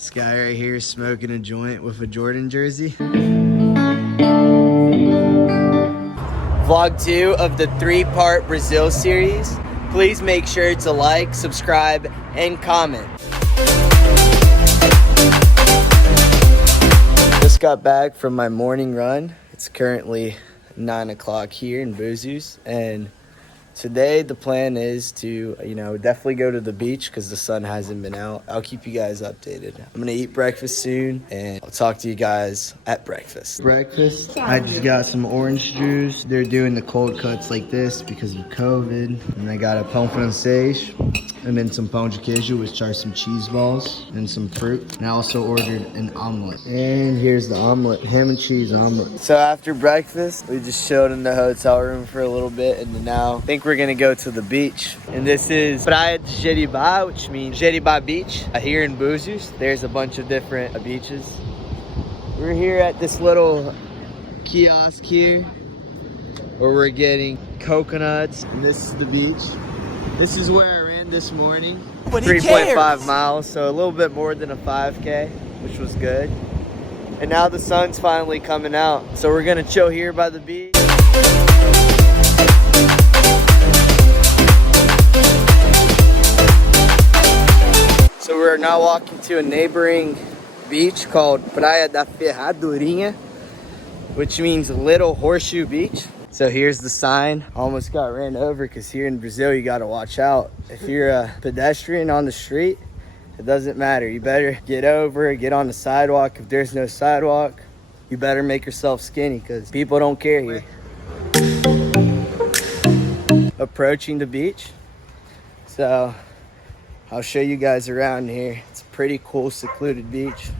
This guy right here is smoking a joint with a Jordan jersey. Vlog 2 of the 3-part Brazil series. Please make sure to like, subscribe, and comment. Just got back from my morning run. It's currently 9 o'clock here in Buzios, and today the plan is to, definitely go to the beach because the sun hasn't been out. I'll keep you guys updated. I'm gonna eat breakfast soon, and I'll talk to you guys at breakfast. Breakfast, I just got some orange juice. They're doing the cold cuts like this because of COVID. And I got a pão francês, and then some pão de queijo, which are some cheese balls and some fruit. And I also ordered an omelet. And here's the omelet, ham and cheese omelet. So after breakfast, we just chilled in the hotel room for a little bit, and now I think we're gonna go to the beach. And this is Praia de Jeriba, which means Jeriba Beach here in Buzios. There's a bunch of different beaches. We're here at this little kiosk here where we're getting coconuts, and this is the beach. This is where I ran this morning. 3.5 miles, so a little bit more than a 5K, which was good. And now the sun's finally coming out, so we're gonna chill here by the beach. So we're now walking to a neighboring beach called Praia da Ferradurinha, which means Little Horseshoe Beach. So here's the sign. Almost got ran over because here in Brazil you gotta watch out. If you're a pedestrian on the street, it doesn't matter. You better get over, get on the sidewalk. If there's no sidewalk, you better make yourself skinny because people don't care here. Approaching the beach. So I'll show you guys around here. It's a pretty cool, secluded beach.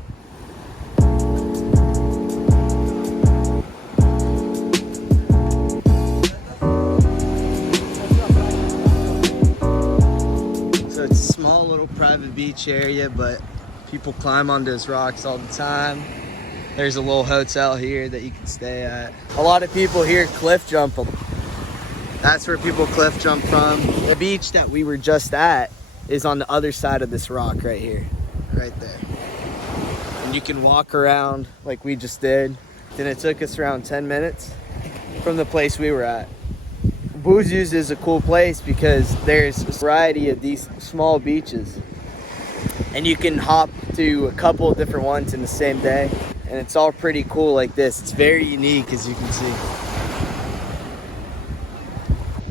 So it's a small little private beach area, but people climb on those rocks all the time. There's a little hotel here that you can stay at. A lot of people here cliff jump. That's where people cliff jump from. The beach that we were just at is on the other side of this rock right here, right there. And you can walk around like we just did. And it took us around 10 minutes from the place we were at. Buzios is a cool place because there's a variety of these small beaches. And you can hop to a couple of different ones in the same day. And it's all pretty cool like this. It's very unique, as you can see.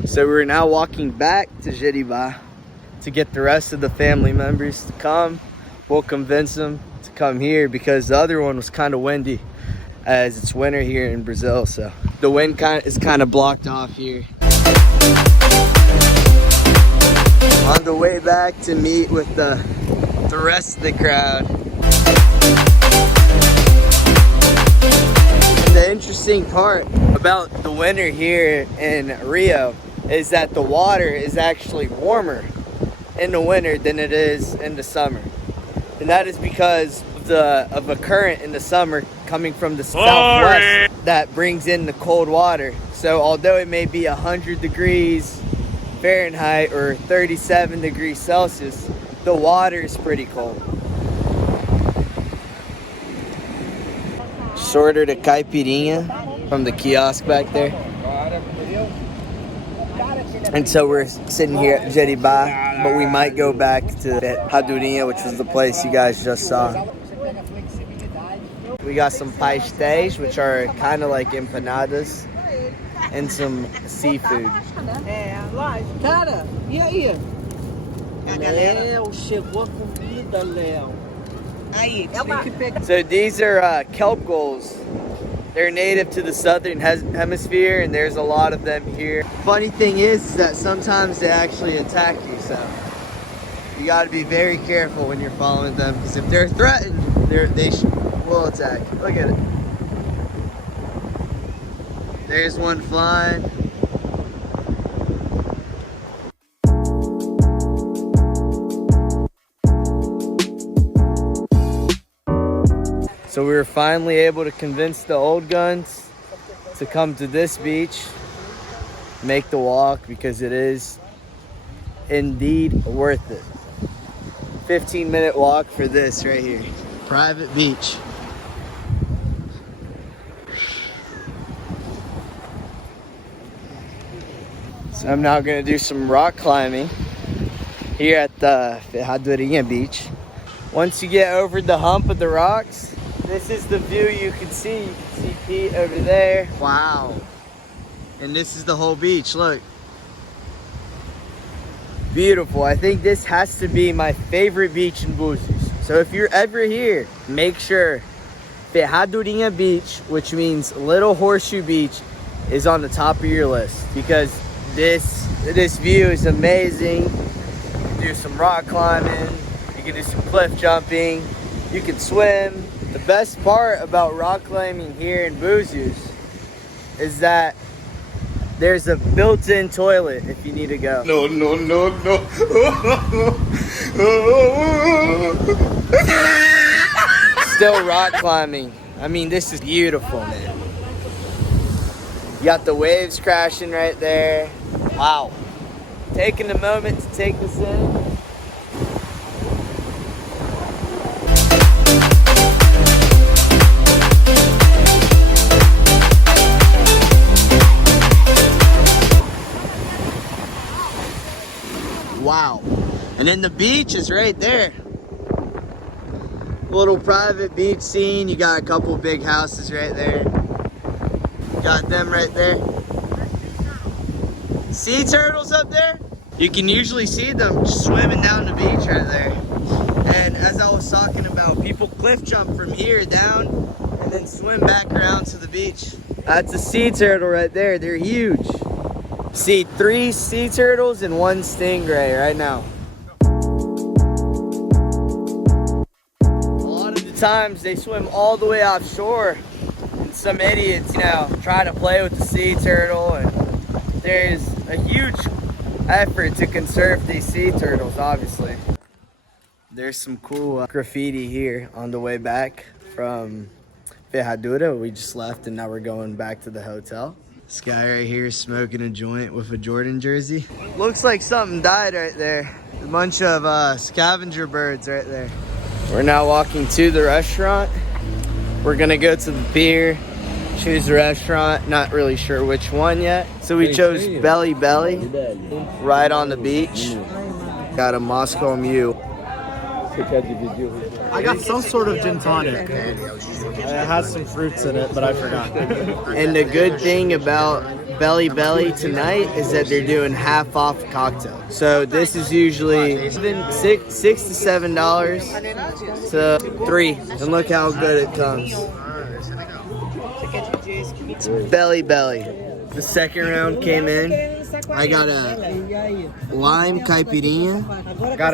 So we're now walking back to Jeriba to get the rest of the family members to come. We'll convince them to come here because the other one was kind of windy, as it's winter here in Brazil, so the wind is kind of blocked off here. On the way back to meet with the rest of the crowd. And the interesting part about the winter here in Rio is that the water is actually warmer in the winter than it is in the summer. And that is because of a current in the summer coming from the southwest that brings in the cold water. So although it may be 100 degrees Fahrenheit or 37 degrees Celsius, the water is pretty cold. Just ordered a Caipirinha from the kiosk back there. And so we're sitting here at Jeriba, but we might go back to Radurinha, which was the place you guys just saw. We got some pastéis, which are kind of like empanadas, and some seafood. Cara, e aí? Léo, chegou a comida, Léo. So these are kelp gulls. They're native to the southern hemisphere, and there's a lot of them here. Funny thing is that sometimes they actually attack you, so you got to be very careful when you're following them, because if they're threatened, they will attack. Look at it. There's one flying. So we were finally able to convince the old guns to come to this beach, make the walk, because it is indeed worth it. 15-minute walk for this right here. Private beach. So I'm now gonna do some rock climbing here at the Caipirinha beach. Once you get over the hump of the rocks, this is the view you can see. You can see Pete over there. Wow. And this is the whole beach, look. Beautiful. I think this has to be my favorite beach in Buzios. So if you're ever here, make sure Caipirinha Beach, which means Little Horseshoe Beach, is on the top of your list, because this view is amazing. You can do some rock climbing, you can do some cliff jumping, you can swim. The best part about rock climbing here in Buzios is that there's a built-in toilet if you need to go. No. Still rock climbing. I mean, this is beautiful, man. You got the waves crashing right there. Wow. Taking a moment to take this in. Wow. And then the beach is right there. Little private beach scene. You got a couple big houses right there. Got them right there. Sea turtles up there? You can usually see them swimming down the beach right there. And as I was talking about, people cliff jump from here down and then swim back around to the beach. That's a sea turtle right there. They're huge. See 3 sea turtles and 1 stingray right now. A lot of the times they swim all the way offshore. And some idiots, try to play with the sea turtle, and there's a huge effort to conserve these sea turtles, obviously. There's some cool graffiti here on the way back from Caipirinha. We just left and now we're going back to the hotel. This guy right here is smoking a joint with a Jordan jersey. Looks like something died right there. A bunch of scavenger birds right there. We're now walking to the restaurant. We're gonna go to the pier, choose a restaurant, not really sure which one yet. So we chose Belly Belly, right on the beach. Got a Moscow Mule. I got some sort of gin tonic. It has some fruits in it, but I forgot. And the good thing about Belly Belly tonight is that they're doing half off cocktail. So this is usually $6 to $7 to $3. And look how good it comes. It's Belly Belly. The second round came in. I got a lime caipirinha.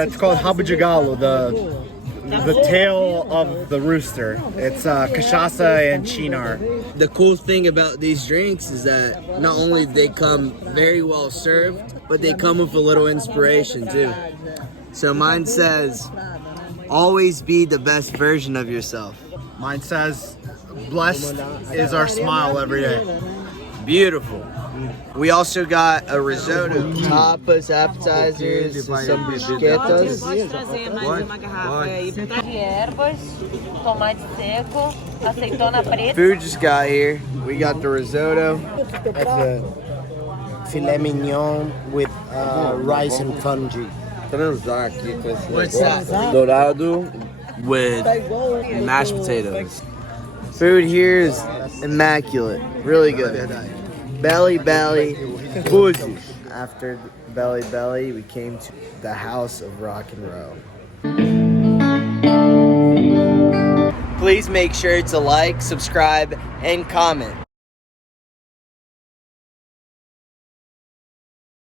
It's called Habajagalo, the tail of the rooster. It's cachaça and chinar. The cool thing about these drinks is that not only they come very well served, but they come with a little inspiration too. So mine says, always be the best version of yourself. Mine says, blessed is our smile every day. Beautiful. We also got a risotto, tapas, appetizers, some bruschettas. Pode trazer mais uma garrafa aí. De ervas, tomate seco, azeitona preta. Food just got here. We got the risotto. That's a filet mignon with rice and fungi. What's that? Dorado with mashed potatoes. Food here is immaculate. Really good. Belly Belly, Buzios. After Belly Belly, we came to the House of Rock and Roll. Please make sure to like, subscribe, and comment.